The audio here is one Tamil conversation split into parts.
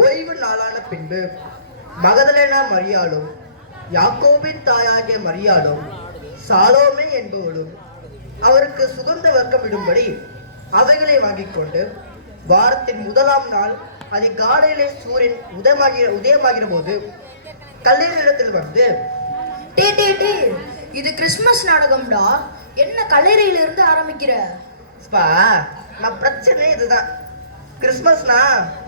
ஓய்வு நாளான பின்பு மகதலேனா மரியாளும் யாக்கோபின் தாயாகிய மரியாளும் சாலோமே என்பவளும் அவருக்கு சுகந்த வர்க்கமிடும்படி அவைகளை வாங்கிக் கொண்டு வாரத்தின் முதலாம் நாள் அதிகாலையிலே சூரியன் உதயமாகிற போது கல்லறையிடத்தில் வந்து, இது கிறிஸ்துமஸ் நாடகம்டா, என்ன கல்லறையில இருந்து ஆரம்பிக்கிற? நான் பிரச்சனை இதுதான். கிறிஸ்துமஸ்னா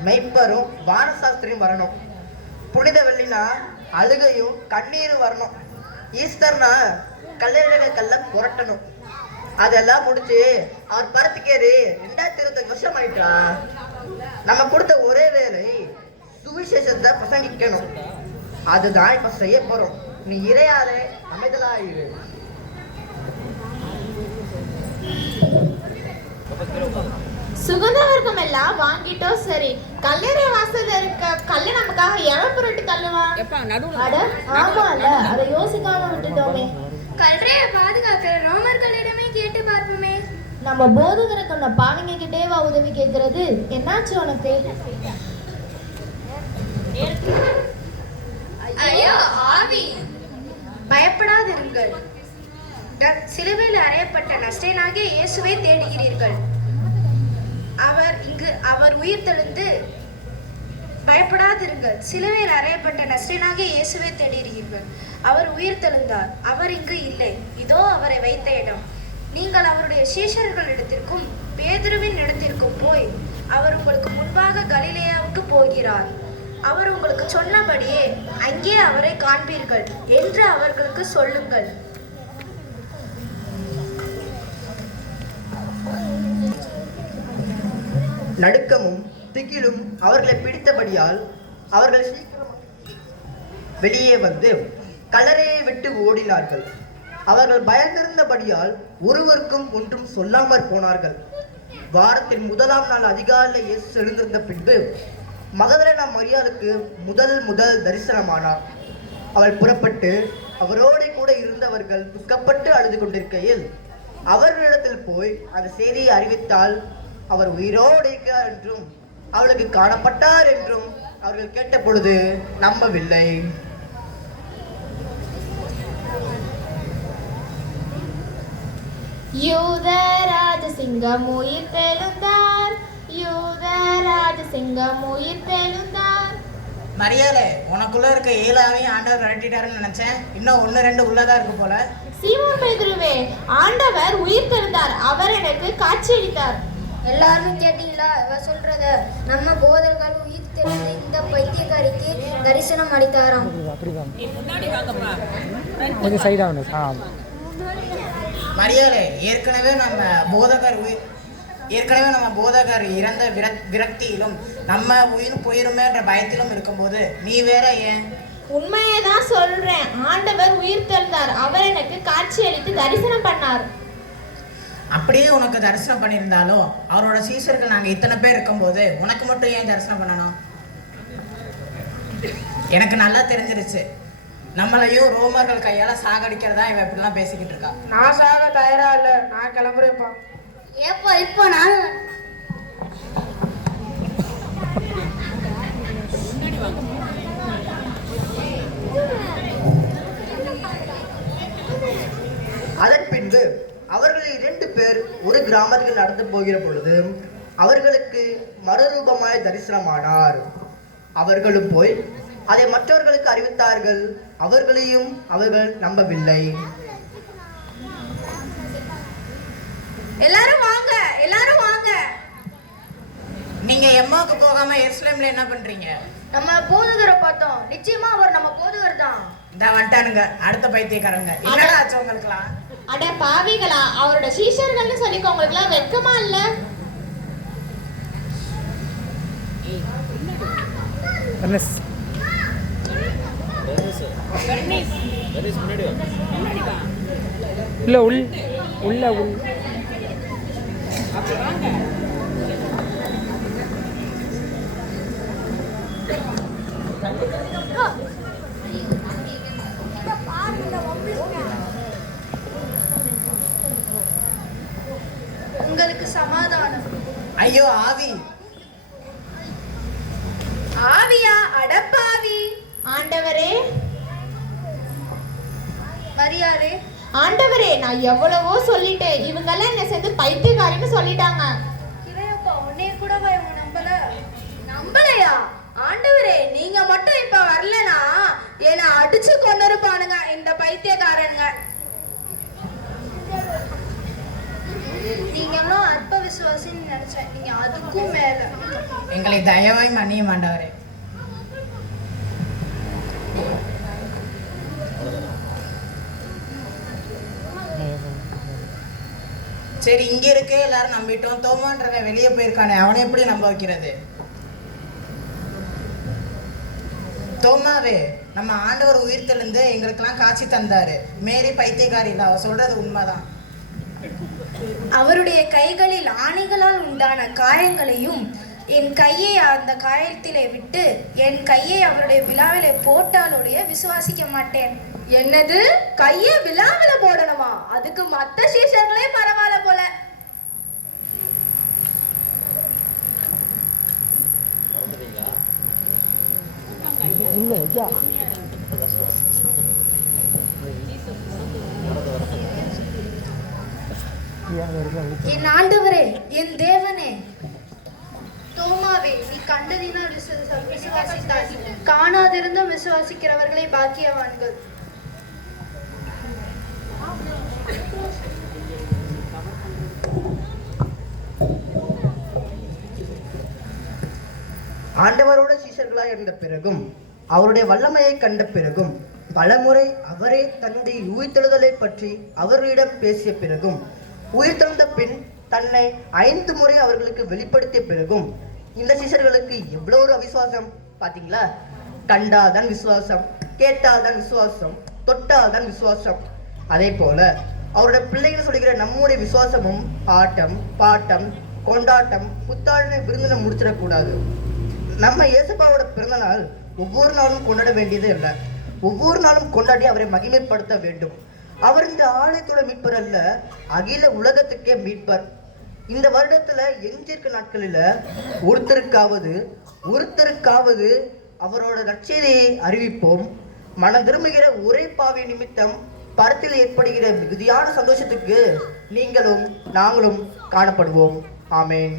மெய்ப்பரும் வானசாஸ்திரியும் வரணும், புனித வெள்ளினா அழுகையும் கண்ணீரும் வரணும், ஈஸ்டர்னா கல்லறைகள்ல புரட்டணும். அதெல்லாம் முடிச்சு அவர் பரத்துக்கேறி 2025 வருஷம் ஆயிட்டா. நம்ம கொடுத்த ஒரே வேலை சுவிசேஷத்தை பிரசங்கிக்கணும். அதுதான் இப்ப செய்ய போறோம். நீ இறையாதே, அமைதலாயிரு. சுகந்த வர்க்கம் எல்லாம் வாங்கிட்டோம். சரி, கல்லறை வாசல்ல இருக்க கல்ல நமக்காக எவன் புரட்டி தள்ளுவான்? ஆமால, அதை யோசிக்காம விட்டுட்டோமே. கல்லறையை பாதுகாக்கிற ரோமர்களிடமே கேட்டு பார்ப்போமே. நம்ம போதகரை கொண்ட பாவிங்க கிட்டேவா உதவி கேட்கறது? என்னாச்சு உனக்கு? ஐயோ ஆவி, பயப்படாதிருங்கள். சிலுவையில் அறையப்பட்ட நஸ்ரேயனாகிய இயேசுவை தேடுகிறீர்கள். அவர் உயிர் தெழுந்து. பயப்படாதிருங்கள். சிலுவையில் அறையப்பட்ட நஸ்ரேயனாகிய இயேசுவை தேடுகிறீர்கள். அவர் உயிர் தெழுந்தார். அவர் இங்கு இல்லை. இதோ அவரை வைத்த இடம். நீங்கள் அவருடைய சீஷர்களிடத்திற்கும் பேதுருவின் இடத்திற்கும் போய், அவர் உங்களுக்கு முன்பாக கலிலேயாவுக்கு போகிறார். அவர் உங்களுக்கு சொன்னபடியே அங்கே அவரை காண்பீர்கள் என்று அவர்களுக்கு சொல்லுங்கள். நடுக்கமும் திகிலும் அவர்களை பிடித்தபடியால் அவர்கள் சீக்கிரம் வெளியே வந்து கல்லறையை விட்டு ஓடினார்கள். அவர்கள் பயந்திருந்தபடியால் ஒருவருக்கும் ஒன்றும் சொல்லாமற் போனார்கள். வாரத்தின் முதலாம் நாள் அதிகாலையில் இயேசு எழுந்திருந்த பின்பு மகதலேனா மரியாளுக்கு முதல் தரிசனமானார். அவள் புறப்பட்டு அவரோடு கூட இருந்தவர்கள் துக்கப்பட்டு அழுது கொண்டிருக்கையில் அவர்களிடத்தில் போய் அந்த செய்தியை அறிவித்தால், அவர் உயிரோடு இருக்கிறார் என்றும் அவளுக்கு காணப்பட்டார் என்றும் அவர்கள் கேட்ட பொழுது நம்பவில்லை. யூதராஜ சிங்கம் உயிர் தெழுந்தார், யூதராஜ சிங்கம் உயிர் தெழுந்தார். மரியாதை, உனக்குள்ள இருக்க 7 ஆண்டவர் விரட்டிட்டாருன்னு நினைச்சேன். இன்னும் 1-2 உள்ளதா இருக்கு போல. சீமோன் பேதுருவே, ஆண்டவர் உயிர் தெழுந்தார். அவர் எனக்கு காட்சியளித்தார். எல்லாரும் கேட்டீங்களா இவ சொல்றத? நம்ம போதர்கள் உயிர் தெழுந்த இந்த பைத்தியக்காரிக்கு தரிசனம் அளித்தாராம். மரியாதை, ஏற்கனவே நம்ம போதகர் இறந்த விரக்தியிலும் நம்ம உயிர் போயிருமேன்ற பயத்திலும் இருக்கும்போது நீ வேற ஏன்? உண்மையை தான் சொல்றேன். ஆண்டவர் உயிர் தெழுந்தார். அவர் எனக்கு காட்சி அளித்து தரிசனம் பண்ணார். அப்படியே உனக்கு தரிசனம் பண்ணியிருந்தாலும் அவரோட சீசர்கள் நாங்கள் இத்தனை பேர் இருக்கும்போது உனக்கு மட்டும் ஏன் தரிசனம் பண்ணணும்? எனக்கு நல்லா தெரிஞ்சிருச்சு. நம்மளையும் ரோமர்கள் கையால சாகடிக்கிறதா இவன் இப்படிலாம் பேசிக்கிட்டு இருக்கா. நான் சாக தயாரா இல்ல, நான் கிளம்புறேன்ப்பா. ஏப்பா இப்போ நான் அதன் பின்பு அவர்களில் 2 பேர் ஒரு கிராமத்தில் நடந்து போகிற பொழுது அவர்களுக்கு மறுரூபமாய் தரிசனமானார். அவர்களும் போய் அதை மற்றவர்களுக்கு அறிவித்தார்கள். அவர்களையும் அவர்கள் நம்பவில்லை. எல்லாரும் வாங்க, எல்லாரும் வாங்க. நீங்க எம்மாவுக்கு போகாம எருசலேம்ல என்ன பண்றீங்க? நம்ம போதகரை பார்த்தோம். நிச்சயமா அவர் நம்ம போதகர் தான். இந்த வந்துட்டானுங்க அடுத்த பைத்தியக்காரங்க. என்னடா ஆச்சு உங்களுக்குலாம்? அட பாவிகளா, அவரோட சீஷர்கள்னு சொல்லிக்க உங்களுக்குலாம் வெட்கமா இல்ல? உள்ள உள்ள உங்களுக்கு சமாதானம். ஐயோ ஆவி, ஆண்டவரே. மரியாளே, ஆண்டவரே, நான் எவ்வளவோ சொல்லிட்டேன், இவங்கெல்லாம் என்ன சேர்ந்து பைத்தியக்காரின்னு சொல்லிட்டாங்க. இளையப்பா உன்னைய கூடவா இவங்க நம்பல? நம்பலையா? ஆண்டவரே, நீங்க மட்டும் இப்ப வரலனா என்ன அடிச்சு கொண்டிருப்பானுங்க இந்த பைத்தியக்காரனுங்க. நீங்க எல்லாம் அற்ப விசுவாசின்னு நினைச்சேன், நீங்க அதுக்கும் மேல. எங்களை தயவாய் மன்னியும் ஆண்டவரே. சரி, இங்க இருக்கே எல்லாரும் நம்பிட்டோம். தோமான்றவன் வெளியே போயிருக்கானே, அவனை எப்படி நம்ப வைக்கிறது? தோமாவே, நம்ம ஆண்டவர் உயிர்த்தெழுந்து எங்களுக்கெல்லாம் காட்சி தந்தாரு. மேரி பைத்தியக்காரி இல்லை, அவ சொல்றது உண்மைதான். அவருடைய கைகளில் ஆணைகளால் உண்டான காயங்களையும் என் கையை அந்த காயத்திலே விட்டு என் கையை அவருடைய விழாவிலே போட்டாலுடைய விசுவாசிக்க மாட்டேன். என்னது? கைய விழாவில போடணுமா? அதுக்கு மத்த சீஷர்களே பரவாயில்ல போல. என் ஆண்டவரே, என் தேவனே. தோமாவே, நீ கண்டதினால் விசுவாசித்தாய், காணாதிருந்தும் விசுவாசிக்கிறவர்களே பாக்கியவான்கள். ஆண்டவரோட சீஷர்களாய் இருந்த பிறகும் அவருடைய வல்லமையை கண்ட பிறகும் பலமுறை அவரே தன்னுடைய உயிர்த்தெழுதலை பற்றி அவர்களிடம் பேசிய பிறகும் உயிர்த்தெழுந்த பின் தன்னை 5 முறை அவர்களுக்கு வெளிப்படுத்திய பிறகும் இந்த சீஷர்களுக்கு எவ்வளவு ஒரு அவிசுவாசம் பாத்தீங்களா? கண்டாதான் விசுவாசம், கேட்டாதான் விசுவாசம், தொட்டாதான் விசுவாசம். அதே போல அவருடைய பிள்ளைகள் சொல்லுகிற நம்முடைய விசுவாசமும் ஆட்டம், பாட்டம், கொண்டாட்டம், புத்தாண்டு விருந்தினை முடிச்சிடக்கூடாது. நம்ம இயேசுப்பாவோட பிறந்த நாள் ஒவ்வொரு நாளும் கொண்டாட வேண்டியது இல்லை. ஒவ்வொரு நாளும் கொண்டாடி அவரை மகிமைப்படுத்த வேண்டும். அவர் இந்த ஆலயத்தோட மீட்பர் அல்ல, அகில உலகத்துக்கே மீட்பர். இந்த வருடத்துல எஞ்சிருக்க நாட்களில் ஒருத்தருக்காவது அவரோட நற்செய்தியை அறிவிப்போம். மனம் திரும்புகிற ஒரே பாவி நிமித்தம் பரத்தில் ஏற்படுகிற மிகுதியான சந்தோஷத்துக்கு நீங்களும் நாங்களும் காணப்படுவோம். ஆமேன்.